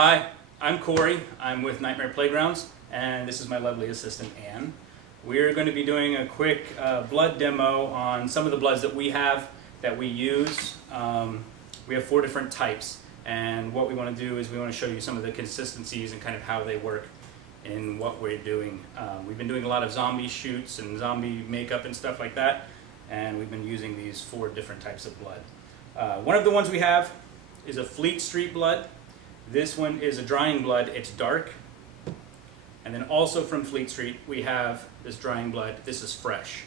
Hi, I'm Corey. I'm with Nightmare Playgrounds, and this is my lovely assistant, Anne. We're going to be doing a quick blood demo on some of the bloods that we have, that we use. We have 4 different types, and what we want to do is we want to show you some of the consistencies and kind of how they work in what we're doing. We've been doing a lot of zombie shoots and zombie makeup and stuff like that, and we've been using these 4 different types of blood. One of the ones we have is a Fleet Street blood. This one is a drying blood. It's dark. And then also from Fleet Street, we have this drying blood. This is fresh.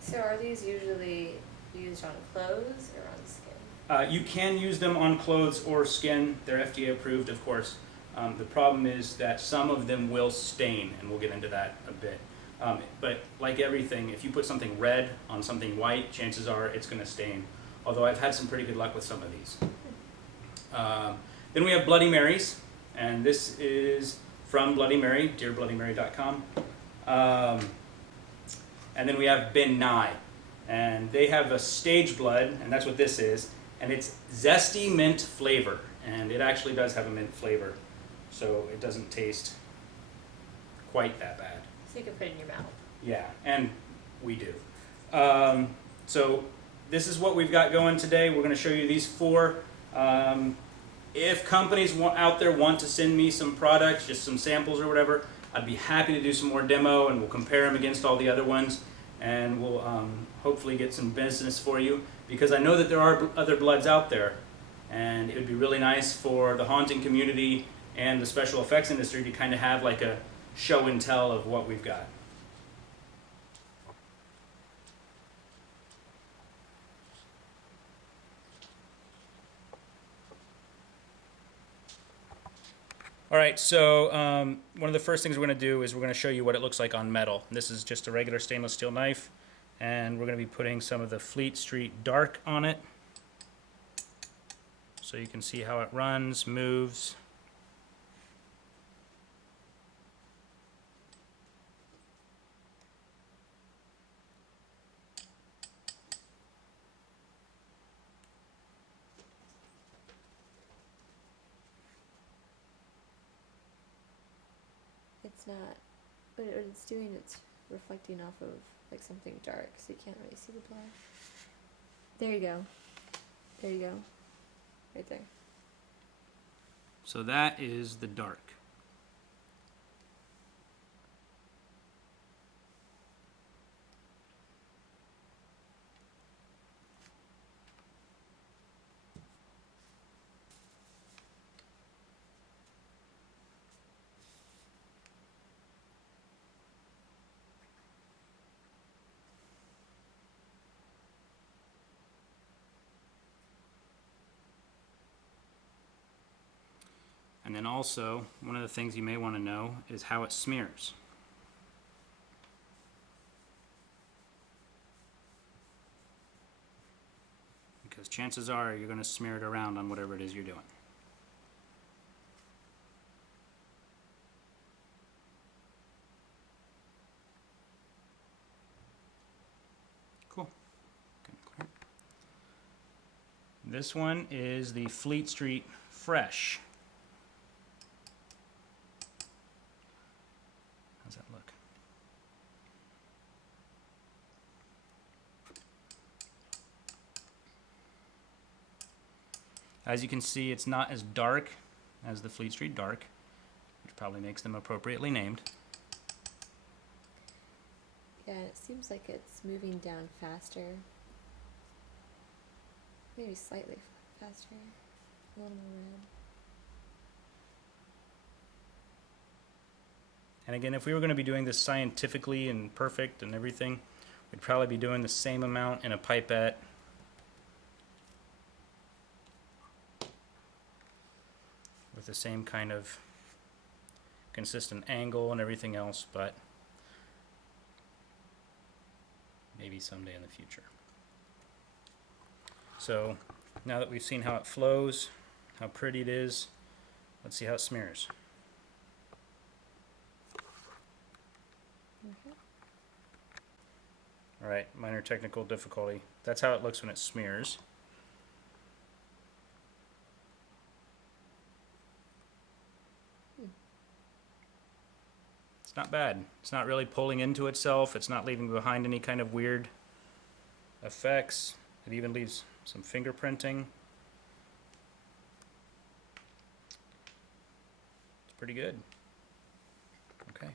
So are these usually used on clothes or on skin? You can use them on clothes or skin. They're FDA approved, of course. The problem is that some of them will stain, and we'll get into that a bit. But like everything, if you put something red on something white, chances are it's going to stain. Although I've had some pretty good luck with some of these. Then we have Bloody Marys, and this is from Bloody Mary, dearbloodymary.com. And then we have Ben Nye, and they have a stage blood, and that's what this is, and it's zesty mint flavor, and it actually does have a mint flavor, so it doesn't taste quite that bad. So you can put it in your mouth. Yeah, and we do. So this is what we've got going today. We're going to show you these 4. If companies out there want to send me some products, just some samples or whatever, I'd be happy to do some more demo, and we'll compare them against all the other ones, and we'll hopefully get some business for you, because I know that there are other bloods out there, and it would be really nice for the haunting community and the special effects industry to kind of have like a show and tell of what we've got. All right, so one of the first things we're going to do is we're going to show you what it looks like on metal. This is just a regular stainless steel knife, and we're going to be putting some of the Fleet Street Dark on it, so you can see how it runs, moves. It's not, but what it's doing, it's reflecting off of like something dark, so you can't really see the blood. There you go. There you go. Right there. So that is the dark. And then also, one of the things you may want to know is how it smears. Because chances are you're going to smear it around on whatever it is you're doing. Cool. Okay. This one is the Fleet Street Fresh. How's that look? As you can see, it's not as dark as the Fleet Street Dark, which probably makes them appropriately named. Yeah, it seems like it's moving down faster. Maybe slightly faster. A little more red. And again, if we were going to be doing this scientifically and perfect and everything, we'd probably be doing the same amount in a pipette. With the same kind of consistent angle and everything else, but maybe someday in the future. So now that we've seen how it flows, how pretty it is, let's see how it smears. All right, minor technical difficulty. That's how it looks when it smears. It's not bad. It's not really pulling into itself. It's not leaving behind any kind of weird effects. It even leaves some fingerprinting. It's pretty good. Okay.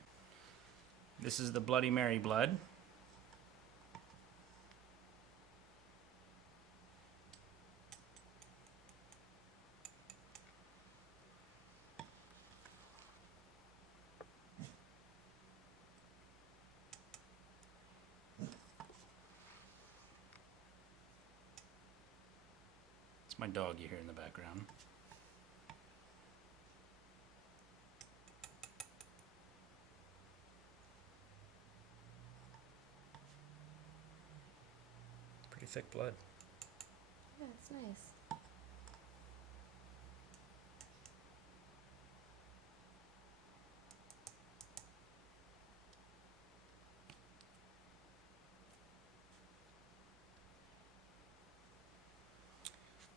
This is the Bloody Mary blood. It's my dog you hear in the background. Pretty thick blood. Yeah, it's nice.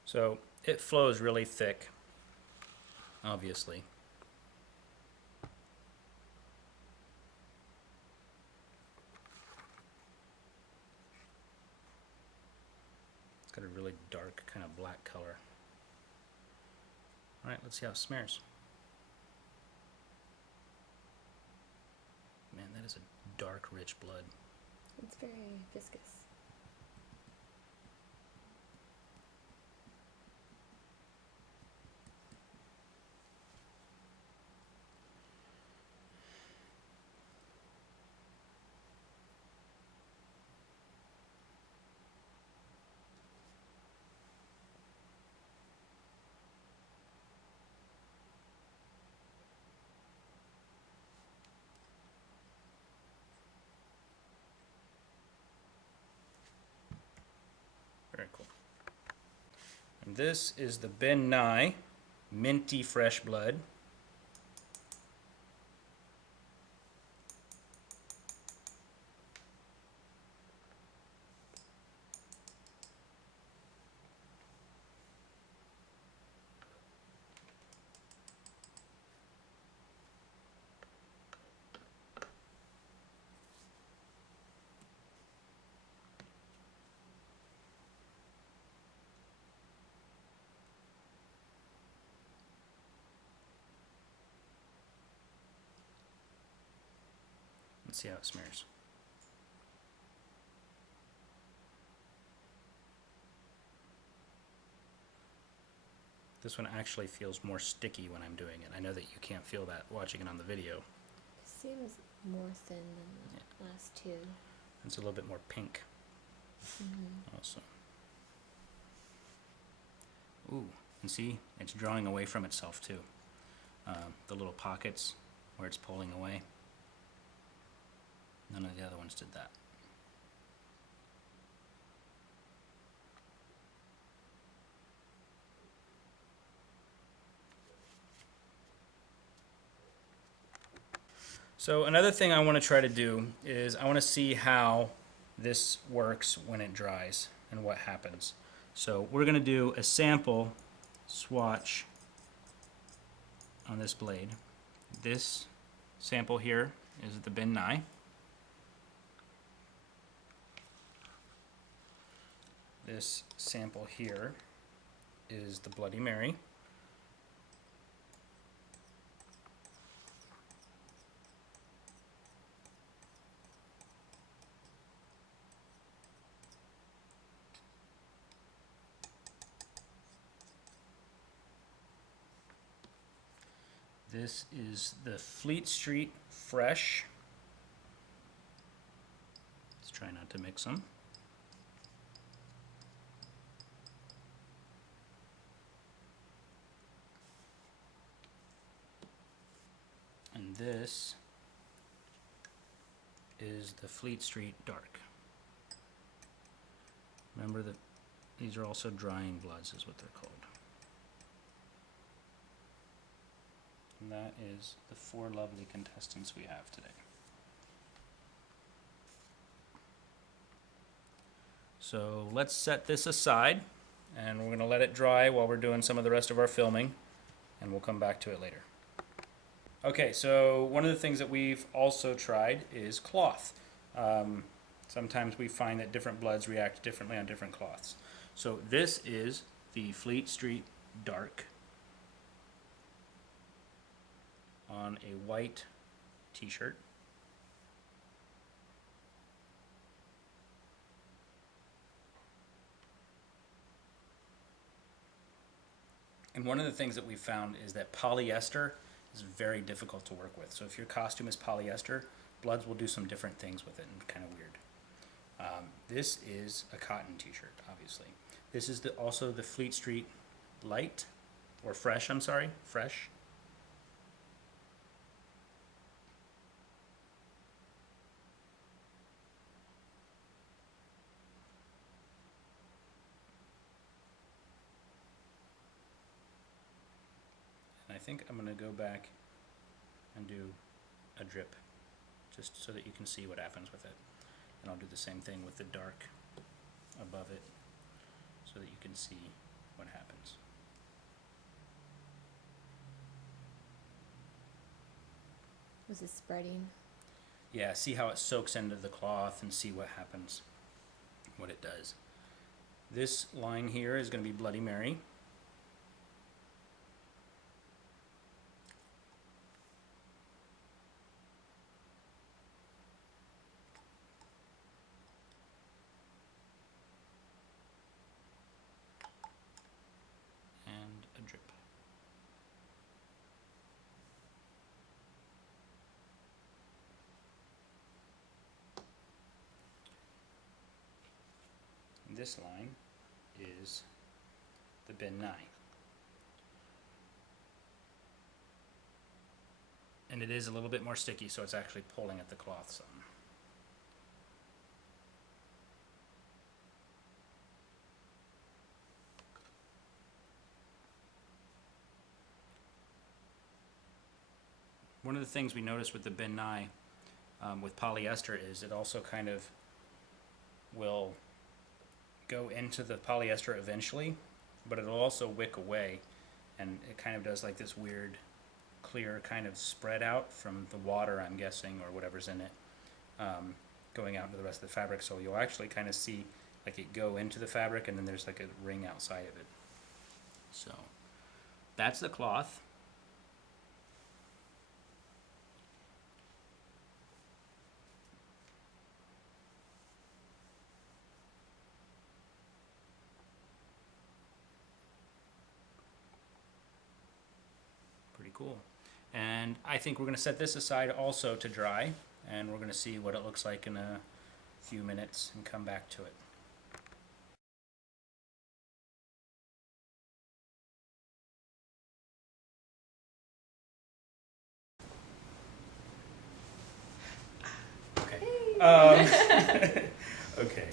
So it flows really thick, obviously. It's got a really dark kind of black color. All right, let's see how it smears. Man, that is a dark, rich blood. It's very viscous. Very cool. And this is the Ben Nye Minty Fresh Blood. Let's see how it smears. This one actually feels more sticky when I'm doing it. I know that you can't feel that watching it on the video. Seems more thin than the last two. It's a little bit more pink Mm-hmm. also. Ooh, and see, it's drawing away from itself too. The little pockets where it's pulling away. None of the other ones did that. So another thing I want to try to do is I want to see how this works when it dries and what happens. So we're going to do a sample swatch on this blade. This sample here is the Ben Nye. This sample here is the Bloody Mary. This is the Fleet Street Fresh. Let's try not to mix them. And this is the Fleet Street Dark. Remember that these are also drying bloods is what they're called. And that is the 4 lovely contestants we have today. So let's set this aside and we're going to let it dry while we're doing some of the rest of our filming and we'll come back to it later. Okay, so one of the things that we've also tried is cloth. Sometimes we find that different bloods react differently on different cloths. So this is the Fleet Street Dark on a white t-shirt. And one of the things that we've found is that polyester is very difficult to work with. So if your costume is polyester, bloods will do some different things with it and kind of weird. This is a cotton t-shirt, obviously. This is also the Fleet Street Light, or Fresh, I'm sorry, Fresh. And I think I'm going to go back and do a drip, just so that you can see what happens with it. And I'll do the same thing with the dark above it, so that you can see what happens. Was it spreading? Yeah, see how it soaks into the cloth and see what happens, what it does. This line here is going to be Bloody Mary. And a drip. And this line is the bin 9. And it is a little bit more sticky, so it's actually pulling at the cloth some. One of the things we noticed with the bin 9 with polyester is it also kind of will go into the polyester eventually, but it'll also wick away, and it kind of does like this weird clear kind of spread out from the water, I'm guessing, or whatever's in it, going out into the rest of the fabric. So you'll actually kind of see like it go into the fabric, and then there's like a ring outside of it. So that's the cloth. Pretty cool. And I think we're going to set this aside also to dry, and we're going to see what it looks like in a few minutes and come back to it. Okay. Okay.